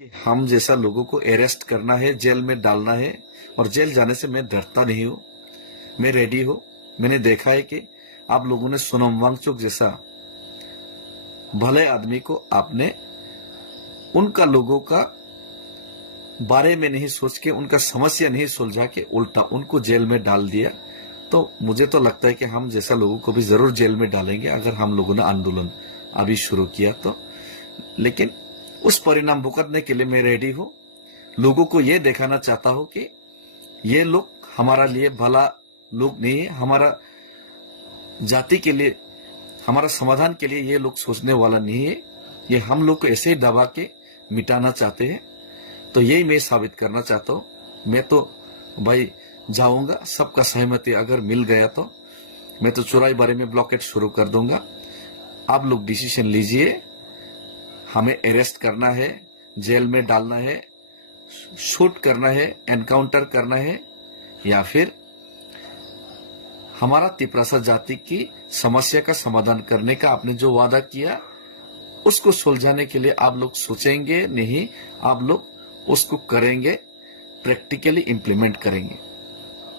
कि हम जैसा लोगों को अरेस्ट करना है, जेल में डालना है। और जेल जाने से मैं डरता नहीं हूँ, मैं रेडी हूँ। मैंने देखा है कि आप लोगों ने सोनम वांगचुक जैसा भले आदमी को आपने उनका लोगों का बारे में नहीं सोच के, उनका समस्या नहीं सुलझा के, उल्टा उनको जेल में डाल दिया। तो मुझे तो लगता है कि हम जैसा लोगों को भी जरूर जेल में डालेंगे अगर हम लोगों ने आंदोलन अभी शुरू किया तो। लेकिन उस परिणाम भुगतने के लिए मैं रेडी हूं। लोगों को यह दिखाना चाहता हूं कि ये लोग हमारा लिए भला लोग नहीं है, हमारा जाति के लिए, हमारा समाधान के लिए ये लोग सोचने वाला नहीं है। ये हम लोग को ऐसे ही दबा के मिटाना चाहते हैं। तो यही मैं साबित करना चाहता हूं। मैं तो भाई जाऊंगा, सबका सहमति अगर मिल गया तो मैं तो चौराहे बारे में ब्लॉकेट शुरू कर दूंगा। आप लोग डिसीजन लीजिए, हमें अरेस्ट करना है, जेल में डालना है, शूट करना है, एनकाउंटर करना है, या फिर हमारा तिपरासा जाति की समस्या का समाधान करने का आपने जो वादा किया उसको सुलझाने के लिए आप लोग सोचेंगे नहीं, आप लोग उसको करेंगे, प्रैक्टिकली इंप्लीमेंट करेंगे।